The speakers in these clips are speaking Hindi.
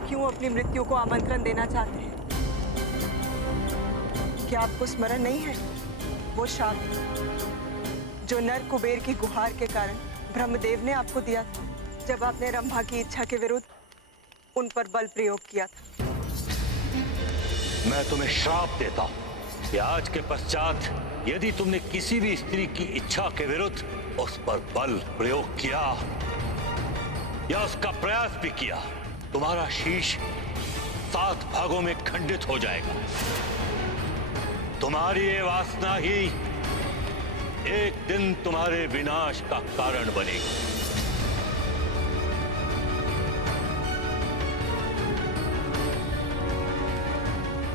आप क्यों अपनी मृत्यु को आमंत्रण देना चाहते हैं? क्या आपको स्मरण नहीं है वो शाप जो नर कुबेर की गुहार के कारण ब्रह्मदेव ने आपको दिया था, जब आपने रंभा की इच्छा के विरुद्ध उन पर बल प्रयोग किया था? मैं तुम्हें श्राप देता हूं कि आज के पश्चात यदि तुमने किसी भी स्त्री की इच्छा के विरुद्ध उस पर बल प्रयोग किया या उसका प्रयास भी किया, तुम्हारा शीश 7 भागों में खंडित हो जाएगा। तुम्हारी ये वासना ही एक दिन तुम्हारे विनाश का कारण बनेगी।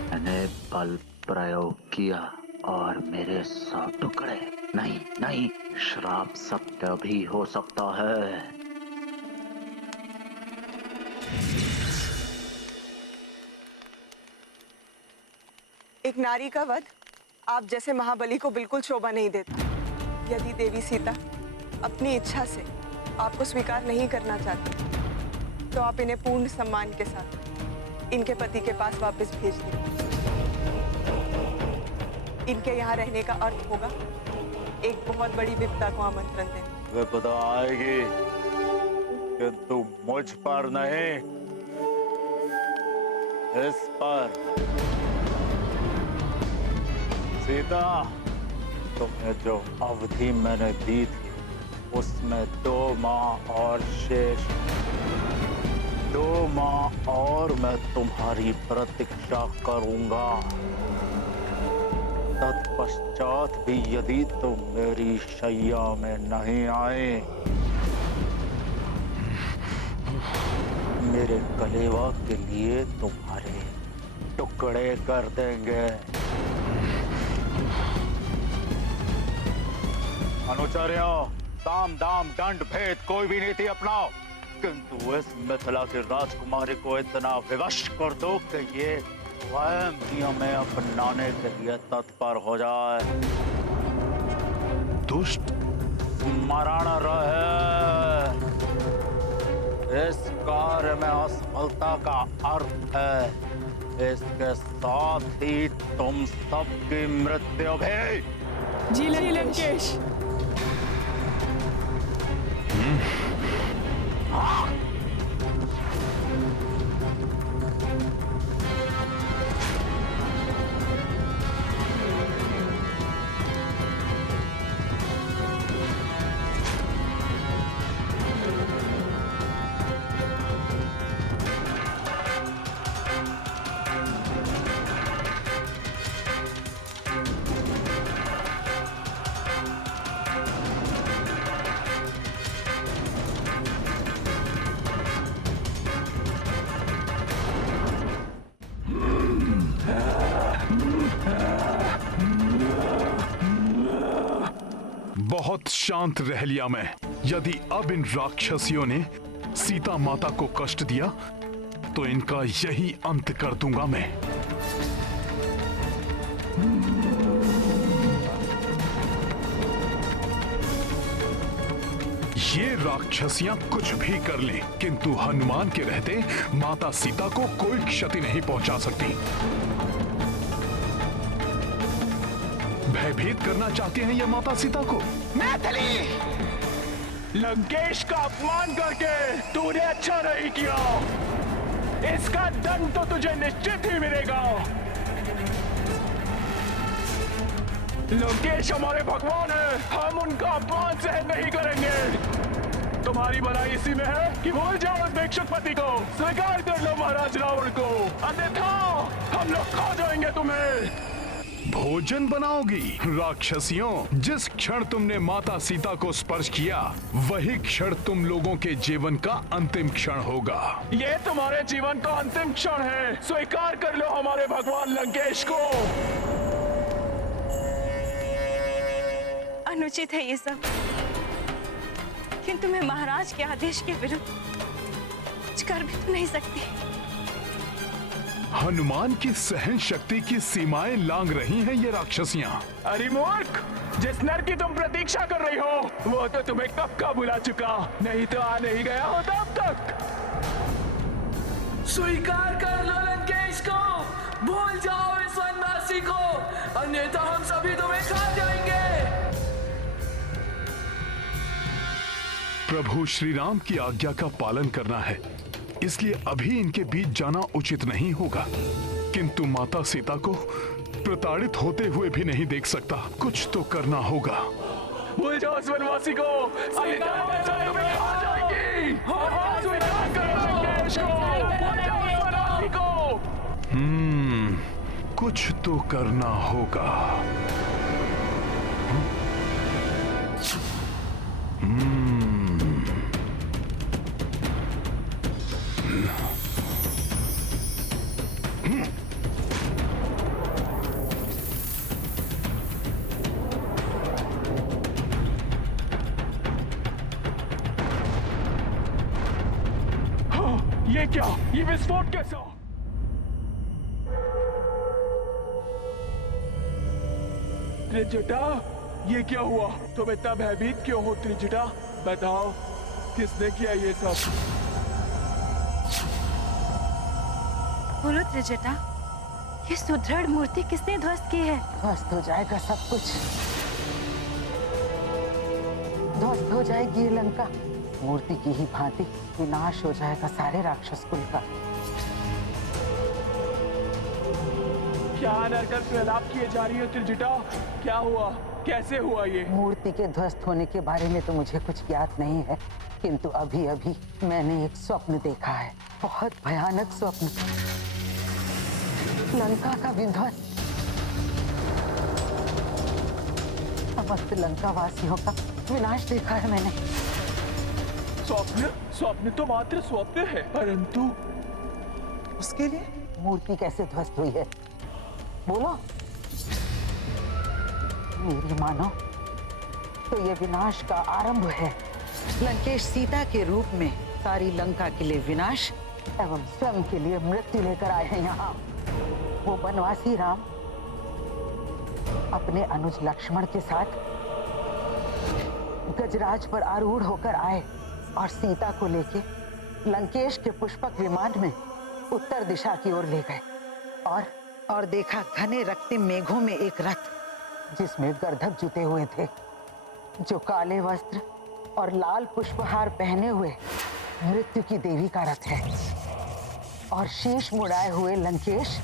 मैंने बल प्रयोग किया और मेरे 100 टुकड़े नहीं नहीं, श्राप सत्य भी हो सकता है। एक नारी का वध आप जैसे महाबली को बिल्कुल शोभा नहीं देता। यदि देवी सीता अपनी इच्छा से आपको स्वीकार नहीं करना चाहती तो आप इन्हें पूर्ण सम्मान के साथ इनके पति के पास वापस भेज दें। इनके यहाँ रहने का अर्थ होगा एक बहुत बड़ी विपदा को आमंत्रण देना। विपदा आएगी किंतु मुझ पर नहीं, इस पर। सीता, तुम्हें जो अवधि मैंने दी थी उसमें 2 माह और शेष। 2 माह और मैं तुम्हारी प्रतीक्षा करूंगा। तत्पश्चात भी यदि तुम मेरी शैया में नहीं आए, मेरे कलेवा के लिए तुम्हारे टुकड़े कर देंगे। अनुचर्या, साम दाम दंड भेद कोई भी नीति अपनाओ, किंतु इस मिथिला की राजकुमारी को इतना विवश कर दो कि ये स्वयं ही हमें अपनाने के लिए तत्पर हो जाए। दुष्ट मरण रहे। इस कार्य में असफलता का अर्थ है इसके साथ ही तुम सबकी मृत्यु भी। जी लंकेश। बहुत शांत रह लिया मैं। यदि अब इन राक्षसियों ने सीता माता को कष्ट दिया तो इनका यही अंत कर दूंगा मैं। ये राक्षसियां कुछ भी कर लें, किंतु हनुमान के रहते माता सीता को कोई क्षति नहीं पहुंचा सकती। भयभीत करना चाहते हैं ये माता सीता को। मैथिली, लंकेश का अपमान करके तूने अच्छा नहीं किया। इसका दंड तो तुझे निश्चित ही मिलेगा। लंकेश हमारे भगवान है, हम उनका अपमान सहन नहीं करेंगे। तुम्हारी भलाई इसी में है कि भूल जाओ उस भिक्षुकपति को, स्वीकार कर लो महाराज रावण को, अन्यथा हम लोग खा जाएंगे तुम्हें। भोजन बनाओगी राक्षसियों? जिस क्षण तुमने माता सीता को स्पर्श किया वही क्षण तुम लोगों के जीवन का अंतिम क्षण होगा। ये तुम्हारे जीवन का अंतिम क्षण है, स्वीकार कर लो हमारे भगवान लंकेश को। अनुचित है ये सब, किंतु मैं महाराज के आदेश के विरुद्ध कुछ कर भी तो नहीं सकती। हनुमान की सहन शक्ति की सीमाएं लांघ रही हैं ये राक्षसियां। अरे मूर्ख, जिस नर की तुम प्रतीक्षा कर रही हो वो तो तुम्हें कब का बुला चुका, नहीं तो आ नहीं गया होता अब तक। स्वीकार कर लो लंकेश को, भूल जाओ इस वनवासी को, अन्यथा हम सभी तुम्हें खा जाएंगे। प्रभु श्री राम की आज्ञा का पालन करना है, इसलिए अभी इनके बीच जाना उचित नहीं होगा। किंतु माता सीता को प्रताड़ित होते हुए भी नहीं देख सकता, कुछ तो करना होगा। भूल जाओ इस वनवासी को, अन्यथा हम तुम्हें खा जाएंगी। स्वीकार करो लंकेश को, भूल जाओ इस वनवासी को। कुछ तो करना होगा। ये क्या? ये विस्फोट कैसा? त्रिजटा, ये क्या हुआ? तुम इतना भयभीत क्यों हो त्रिजटा? बताओ, किसने किया ये सब? बोलो त्रिजटा, ये सुदृढ़ मूर्ति किसने ध्वस्त की है? ध्वस्त हो जाएगा सब कुछ, ध्वस्त हो जाएगी ये लंका। मूर्ति की ही भांति विनाश हो जाएगा सारे राक्षस कुल का। क्या अनर्गल प्रलाप किए जा रही है त्रिजटा? क्या हुआ? कैसे हुआ ये? मूर्ति के ध्वस्त होने के बारे में तो मुझे कुछ ज्ञात नहीं है, किंतु अभी अभी मैंने एक स्वप्न देखा है, बहुत भयानक स्वप्न। लंका का विध्वंस, समस्त लंका वासियों का विनाश देखा है मैंने। स्वप्न? स्वप्न तो मात्र स्वप्न है, परंतु उसके लिए मूर्ति कैसे ध्वस्त हुई है? बोलो। मेरी मानो तो ये विनाश का आरंभ है। लंकेश सीता के रूप में सारी लंका के लिए विनाश एवं स्वयं के लिए मृत्यु लेकर आए हैं यहाँ। वो वनवासी राम अपने अनुज लक्ष्मण के साथ गजराज पर आरूढ़ होकर आए और सीता को लेके लंकेश के पुष्पक विमान में उत्तर दिशा की ओर ले गए और देखा घने रक्तिम मेघों में एक रथ, जिसमें गर्दभ जुटे हुए थे, जो काले वस्त्र और लाल पुष्पहार पहने हुए मृत्यु की देवी का रथ है, और शीश मुड़ाए हुए लंकेश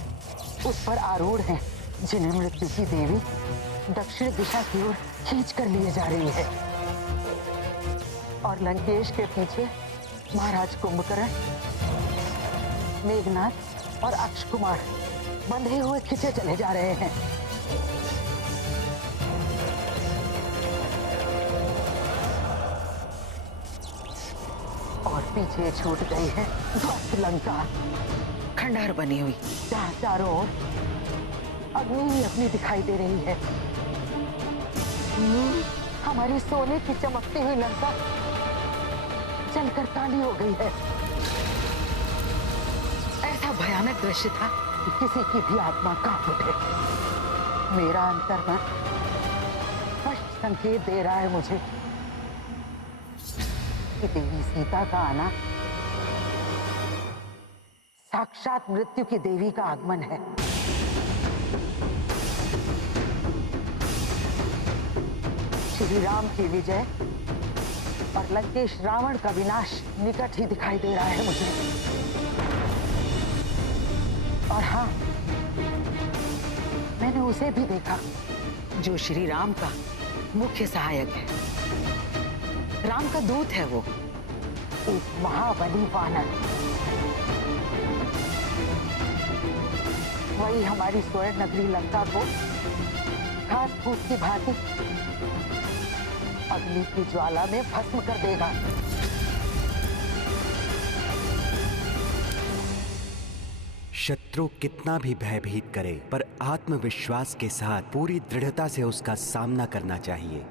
उस पर आरूढ़ हैं, जिन्हें मृत्यु की देवी दक्षिण दिशा की ओर खींच कर लिए जा रही है। और लंकेश के पीछे महाराज कुंभकर्ण, मेघनाथ और अक्षकुमार बंधे हुए खींचे चले जा रहे हैं। और पीछे छूट गई है ध्वस्त लंका, खंडहर बनी हुई, जहाँ चारों ओर अग्नि ही अग्नि दिखाई दे रही है। हमारी सोने की चमकती हुई लंका जलकर काली हो गई है। ऐसा भयानक दृश्य था कि किसी की भी आत्मा कांप उठे। मेरा अंतर्मन स्पष्ट संकेत दे रहा है मुझे कि देवी सीता का आना साक्षात मृत्यु की देवी का आगमन है। श्री राम की विजय और लंकेश रावण का विनाश निकट ही दिखाई दे रहा है मुझे। और हाँ, मैंने उसे भी देखा जो श्री राम का मुख्य सहायक है। राम का दूत है वो, एक महाबली वानर। वही हमारी स्वर्ण नगरी लंका को घास फूस की भांति अग्नि की ज्वाला में भस्म कर देगा। शत्रु कितना भी भयभीत करे, पर आत्मविश्वास के साथ पूरी दृढ़ता से उसका सामना करना चाहिए।